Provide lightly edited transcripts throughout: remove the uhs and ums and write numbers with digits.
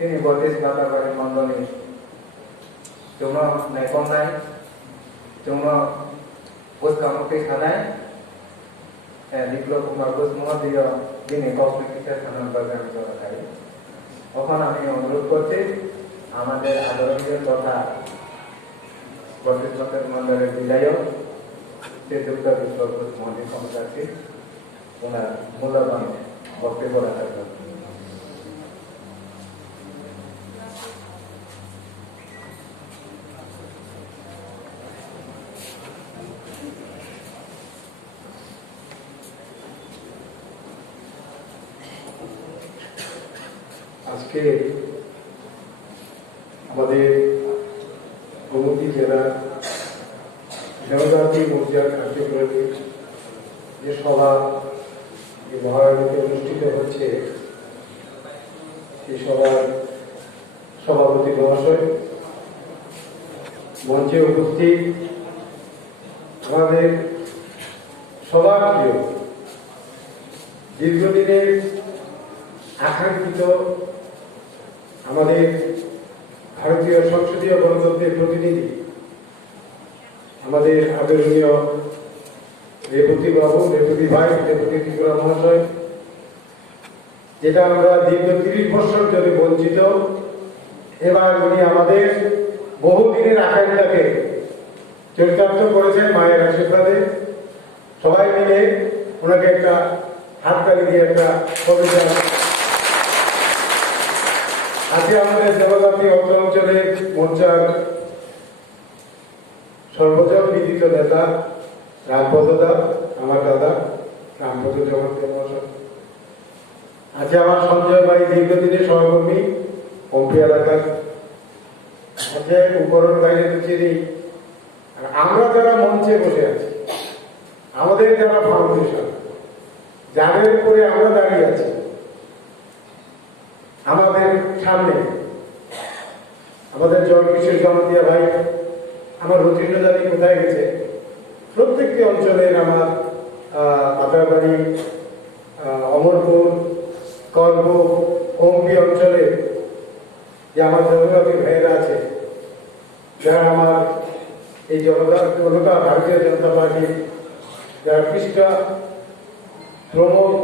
Tini Botis Matarbari Mandoni Cuma naikon naik Cuma Bus kamu ke sana Biplab Bus semua dia Ini konflik kita sangat beragam hari ওখানে আমি অনুরোধ করছি আমাদের আদরণীয় তথা প্রতিষ্ঠানের মন্দিরের বিধায়ক শ্রীযুক্ত বিপ্লব মহাদিক কর্মচারী ওনার মূল্যবান বক্তব্য রাখার জন্য আজকে আমাদের গোমতী জেলার জনজাতি মোর্চার কার্যক্রমে যে সভা মহারানীতে অনুষ্ঠিত হচ্ছে সেই সভার সভাপতি মহাশয়, মঞ্চে উপস্থিত আমাদের সবার প্রিয় দীর্ঘদিনের আকাঙ্ক্ষিত আমাদের ভারতীয় সংসদীয় গণতন্ত্রের প্রতিনিধি আমাদের আদরণীয় রেবতী বাবু, রেবতী ভাই, রেবতী ত্রিপুরা মহাশয়, যেটা আমরা দীর্ঘ 30 বছর ধরে বঞ্চিত, এবার উনি আমাদের বহুদিনের আকাঙ্ক্ষাকে চরিতার্থ করেছেন মায়ের আশীর্বাদে। সবাই মিলে ওনাকে একটা হাততালি দিয়ে একটা কবিতা। আজকে আমাদের জনজাতি অঞ্চলের মোর্চার সর্বজন বিদিত নেতা রামপদদা, আমার দাদা রামপদ জগৎ মহাশয়, আজকে আমার সঞ্জয় ভাই দীর্ঘদিনের সহকর্মী কম্পি এলাকার, আজকে উপকরণ বাইরে চিনি। আমরা যারা মঞ্চে বসে আছি, আমাদের যারা ফাউন্ডেশন, যাদের উপরে আমরা দাঁড়িয়ে আছি, আমাদের সামনে আমাদের জয়কিশোর গমাতিয়া ভাই, আমার রতীন্দ্রদারি কোথায় গেছে, প্রত্যেকটি অঞ্চলের আমার মাতারবাড়ি, অমরপুর, কর্ম, কম্পি অঞ্চলে যে আমার জনজাতি ভাইয়েরা আছে, যারা আমার এই জনতা ভারতীয় জনতা পার্টি যারা পৃষ্ঠা প্রমোদ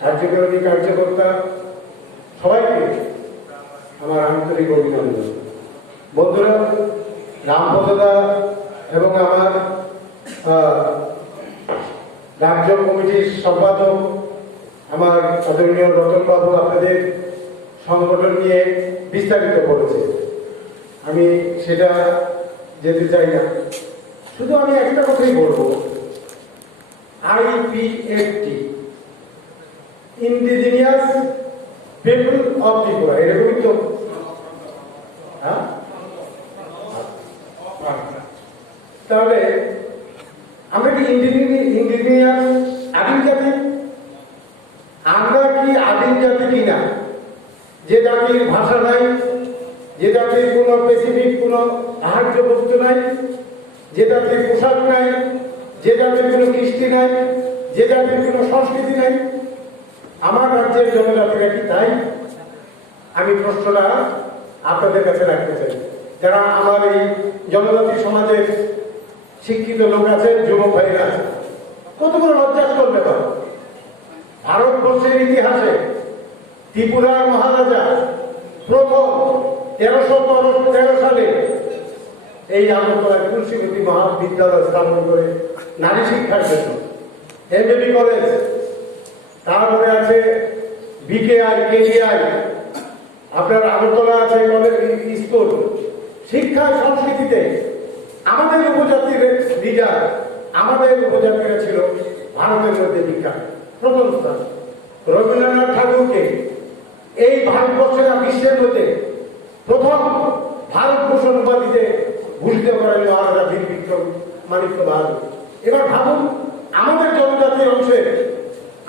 কার্যকরী কার্যকর্তা, সবাইকে আমার আন্তরিক অভিনন্দন। বন্ধুরা, রামপদদা এবং আমার রাজ্য কমিটির সম্পাদক আমার আদরণীয় রতনবাবু আপনাদের সংগঠন নিয়ে বিস্তারিত করেছে, আমি সেটা যেতে চাই না। শুধু আমি একটা কথাই বলবো, IPFT indigenous people of Tripura, এরকমই তো। তাহলে আমরা কি ইন্ডিজিনিয়াস আদিম জাতি? আমরা কি আদিম জাতি কিনা? যে জাতির ভাষা নাই, যে জাতির কোন স্পেসিফিক কোন আহার্য বস্তু নাই, যে জাতির পোশাক নাই, যে জাতির কোন কৃষ্টি নাই, যে জাতির কোন সংস্কৃতি নাই, আমার রাজ্যের জনজাতিরা কি তাই? আমি প্রশ্নটা আপনাদের কাছে রাখতে চাই। যারা আমার এই জনজাতি সমাজের শিক্ষিত লোক আছেন, যুবক ভাইরা আছেন, কত বড় লজ্জাস্কর ব্যাপার। ভারতবর্ষের ইতিহাসে ত্রিপুরার মহারাজা প্রথম 1313 সালে এই আগরতলায় তুলসীবতী মহাবিদ্যালয় স্থাপন করে নারী শিক্ষার জন্য, MLA কলেজ, তারপরে আছে BKI, KDI, আপনার আগরতলা আছে কলেজ, স্কুল। শিক্ষা সংস্কৃতিতে আমাদের উপজাতির লিডার, আমাদের উপজাতিরা ছিল ভারতের মধ্যে বিখ্যাত প্রথম স্থান। রবীন্দ্রনাথ ঠাকুরকে এই ভারতবর্ষের বিশ্বের মধ্যে প্রথম ভারতভূষণ উপাধিতে ভূষিত করেন মহারাজা বীর বিক্রম মানিক্য বাহাদুর। এবার ভাবুন, আমাদের জনজাতির অংশে,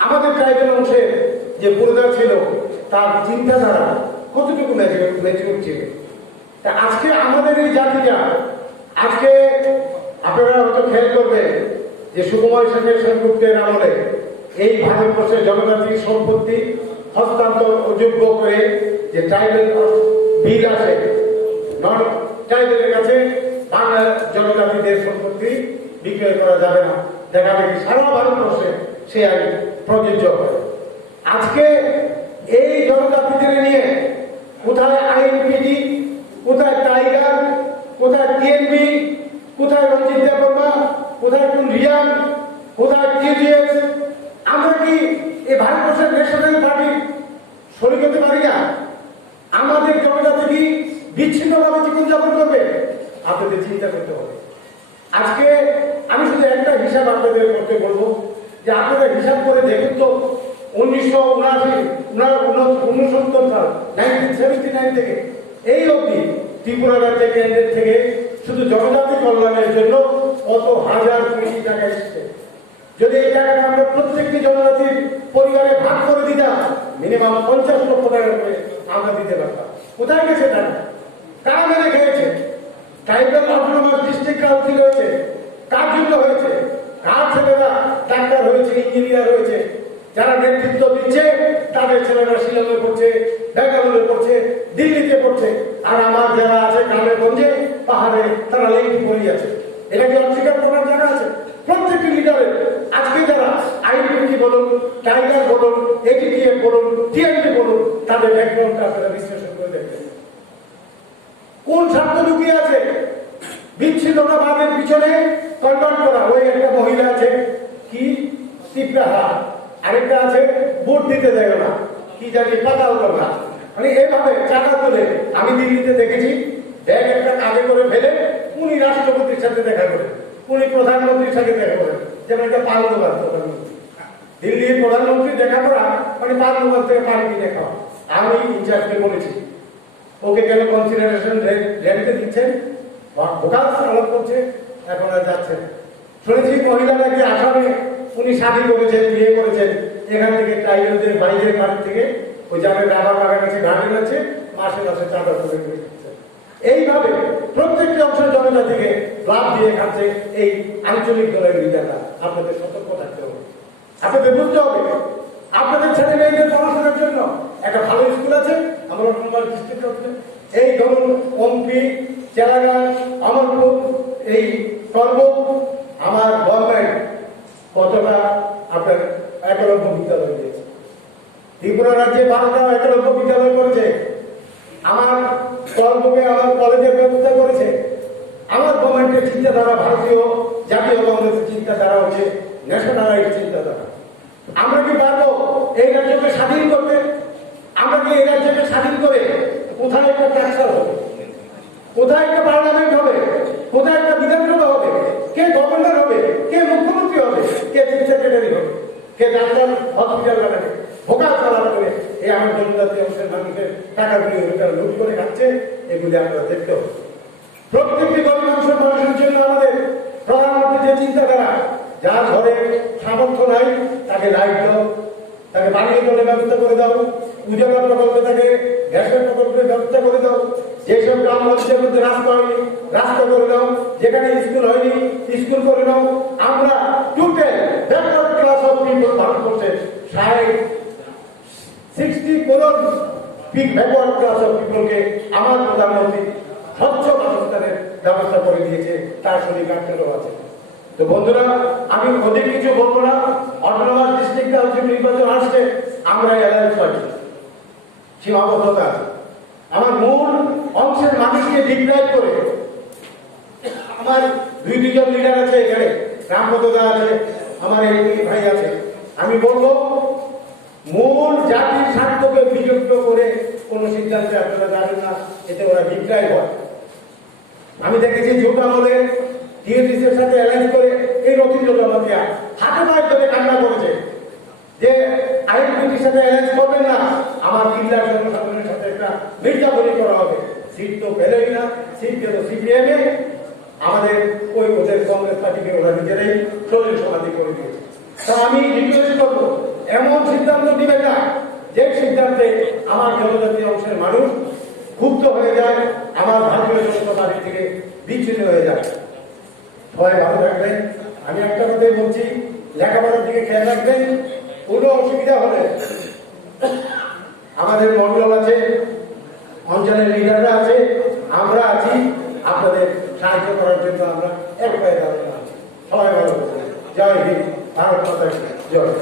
আমাদের ট্রাইবেল অংশে যে পুরোদা ছিল, তার চিন্তাধারা কতটুকু ম্যাচিউর ছিল। তা আজকে আমাদের এই জাতিটা, আজকে আপনারা হয়তো খেয়াল করবেন যে সুকুমার সেনের সেনগুপ্তের আমলে এই ভারতবর্ষের জনজাতির সম্পত্তি হস্তান্তর অযোগ্য করে যে ট্রাইবেল বিল আছে, নন ট্রাইবেলের কাছে বাংলা জনজাতিদের সম্পত্তি বিক্রয় করা যাবে না, দেখা দেখি সারা ভারতবর্ষে সে আইন প্রযোজ্য হয়। আজকে এই জনজাতিদের নিয়ে কোথায় আইনপিডি, কোথায় টাইগার, কোথায় টিএনবি, কোথায় রঞ্জিত দেববর্মা, কোথায় কোন রিয়ান, কোথায় টিডিএস, আমরা কি এই ভারতবর্ষের ন্যাশনাল পার্টি শরীর হতে পারি না? আমাদের জনজাতি কি বিচ্ছিন্নভাবে জীবনযাপন করবে? আপনাদের চিন্তা করতে হবে। আজকে আমি শুধু একটা হিসাব আপনাদের করতে বলবো যে আপনারা হিসাব করে দেখুন তো 1969 সাল 1979 থেকে এই অবধি ত্রিপুরা রাজ্যের কেন্দ্রের থেকে শুধু জনজাতি কল্যাণের জন্য কত হাজার কোটি টাকা এসেছে। যদি এই টাকাটা আমরা প্রত্যেকটি জনজাতির পরিবারে ভাগ করে দিতাম, মিনিমাম 50 লক্ষ টাকা করে আমরা দিতে পারতাম। কোথায় গেছে টাকা? কারা মেনে খেয়েছে? ট্রাইবাল অটোনমাস ডিস্ট্রিক্ট কাউন্সিল হয়েছে, কার জন্য হয়েছে? কার ছেলেরা ডাক্তার হয়েছে, ইঞ্জিনিয়ার হয়েছে? যারা নেতৃত্ব দিচ্ছে তাদের ছেলেরা শিলংয়ে পড়ছে, বেঙ্গালুরুতে পড়ছে, দিল্লিতে পড়ছে, আর আমার যারা আছে গ্রামে গঞ্জে পাহাড়ে তারা লেঙ্গি পড়ে আছে। এটা কি অস্বীকার করার জায়গা আছে? প্রত্যেকটি লিডারের আজকে যারা আইনজীবী বলুন, টাইগার বলুন, এটিটিএফ বলুন, টিএনপি বলুন, তাদের ব্যাকগ্রাউন্ডটা আপনারা বিশ্লেষণ করে দেখবেন। কোন স্বার্থ লুকিয়ে আছে? বিচ্ছিন্নতাবাদের পিছনে কনভার্ট করা। ওই একটা মহিলা আছে কি তীব্রাহা, আরেকটা আছে ভোট দিতে দেয় না, কি জানি পাতা হলো না, মানে এইভাবে চাকা তুলে আমি দিল্লিতে দেখেছি ব্যাগ একটা কাঁধে করে ফেলে উনি রাষ্ট্রপতির সাথে দেখা করেন, উনি প্রধানমন্ত্রীর সাথে দেখা করেন, যেন একটা পালনবাদ প্রধানমন্ত্রী। দিল্লির প্রধানমন্ত্রী দেখা করা মানে পালনবাদ থেকে পানি কিনে খাওয়া। আমি ইনচার্জকে বলেছি ওকে কেন কনসিডারেশন রেটে দিচ্ছেন, ভোকাল আলাপ করছে, এখন আর যাচ্ছেন। শুনেছি মহিলা নাকি আসামে উনি শাদী করেছেন, বিয়ে করেছেন, এখান থেকে ট্রাইবেলদের বাইরের বাড়ি থেকে ওই জায়গায় রাবার বাগান আছে, গার্ডেন আছে, মাসে মাসে চাঁদা করে দিচ্ছে। এইভাবে প্রত্যেকটি অংশের জনজাতিকে লাভ দিয়ে খাচ্ছে এই আঞ্চলিক দলের লিডাররা। আপনাদের সতর্ক থাকতে হবে, আপনাদের বুঝতে হবে। আপনাদের ছেলে মেয়েদের পড়াশোনার জন্য একটা ভালো স্কুল আছে আমার ডিস্ট্রিক্টে, এই ধরুন অম্পি, চেলাগাঁ, অমরপুর, এই কর্ম আমার গভর্নমেন্ট কতটা আপনার একলব্য বিদ্যালয় দিয়েছে। ত্রিপুরা রাজ্যে 12টা একলব্য বিদ্যালয় করেছে। আমার কর্মকে আমার কলেজের ব্যবস্থা করেছে। আমার গভর্নমেন্টের চিন্তাধারা ভারতীয় জাতীয় কংগ্রেসের চিন্তাধারা হচ্ছে ন্যাশনালাইজ চিন্তাধারা। আমরা কি পারবো এই রাজ্যকে স্বাধীন করতে? আমরা কি এই রাজ্যকে স্বাধীন করে কোথায় একটা ট্রাকচার হবে, কোথায় একটা পার্লামেন্ট হবে, কোথায় একটা বিধানসভা হবে, কে গভর্নর হবে, কে মুখ্যমন্ত্রী হবে, কে চিফ সেক্রেটারি হবে, কে ডাক্তার হসপিটাল বানাবে, ভোকাল চালাবে, এই আমার জনজাতি অংশের মানুষের টাকাগুলি লুট করে খাচ্ছে, এগুলি আপনারা দেখতে হবে। প্রত্যেকটি গরিব অংশের মানুষের জন্য আমাদের প্রধানমন্ত্রী যে চিন্তাধারা, যার ঘরে সামর্থ্য নাই তাকে লাইট দাও, তাকে পানীয় জলের ব্যবস্থা করে দাও, উজালা প্রকল্পে তাকে গ্যাসের প্রকল্পের ব্যবস্থা করে দাও, যেসব গ্রাম মধ্যের মধ্যে রাস্তা হয়নি রাস্তা করে দাও, যেখানে স্কুল হয়নি স্কুল করে দাও। আমরা total backward class of people ভারতবর্ষে 60 করোড় ব্যাকওয়ার্ড ক্লাস অফ পিপলকে আমার প্রধানমন্ত্রী স্বচ্ছ বাসস্থানের ব্যবস্থা করে দিয়েছে, তার সঙ্গে কার্যকর আছে। তো বন্ধুরা, আমি অধিক কিছু বলবো না। অটোনমাস ডিস্ট্রিক্ট কাউন্সিল নির্বাচন আসছে, আমরা অ্যালায়েন্স পার্টি সীমাবদ্ধতা আমার মূল অংশের মানুষকে ডিপ্রাইভ করে আমার দুইজন লিডার আছে এখানে, রামপদা আছে, আমার এই ভাই আছে। আমি বলবো মূল জাতির স্বার্থকে বিযুক্ত করে কোন সিদ্ধান্তে আপনারা যাবেন না, এতে ওরা ডিপ্রাইভ হয়। আমি দেখেছি জোট আমলে টিএনসির সাথে অ্যালায়েন্স করে এই রথীন্দ্র জমাতিয়া হাতে পায়ে ধরে কান্না করেছে যে আইনপিটির সাথে অ্যালায়েন্স করবেন না, আমার কিল্লার জনসাধারণের সাথে একটা মির্জাফরি করা হবে। সিট তো পেলেই না, সিট গেল সিপিএম এ, আমাদের ওই ওদের কংগ্রেস পার্টিকে ওরা নিজেরাই শরীর সমাধি করে দিয়েছে। তা আমি রিকোয়েস্ট করবো এমন সিদ্ধান্ত দিবেন না যে সিদ্ধান্তে আমার জনজাতি অংশের মানুষ ক্ষুব্ধ হয়ে যায়, আমার ভারতীয় জনতা পার্টি থেকে বিচ্ছিন্ন হয়ে যায়। সবাই ভালো থাকবেন। আমি একটা কথাই বলছি, লেখাপড়ার দিকে খেয়াল রাখবেন। কোনো অসুবিধা হলে আমাদের মন্ডল আছে, অঞ্চলের লিডাররা আছে, আমরা আছি, আপনাদের সাহায্য করার জন্য আমরা এক পায়ে দাঁড়ানো আছি। সবাই ভালো, জয় হিন্দ, ভারত মাতা কি জয়।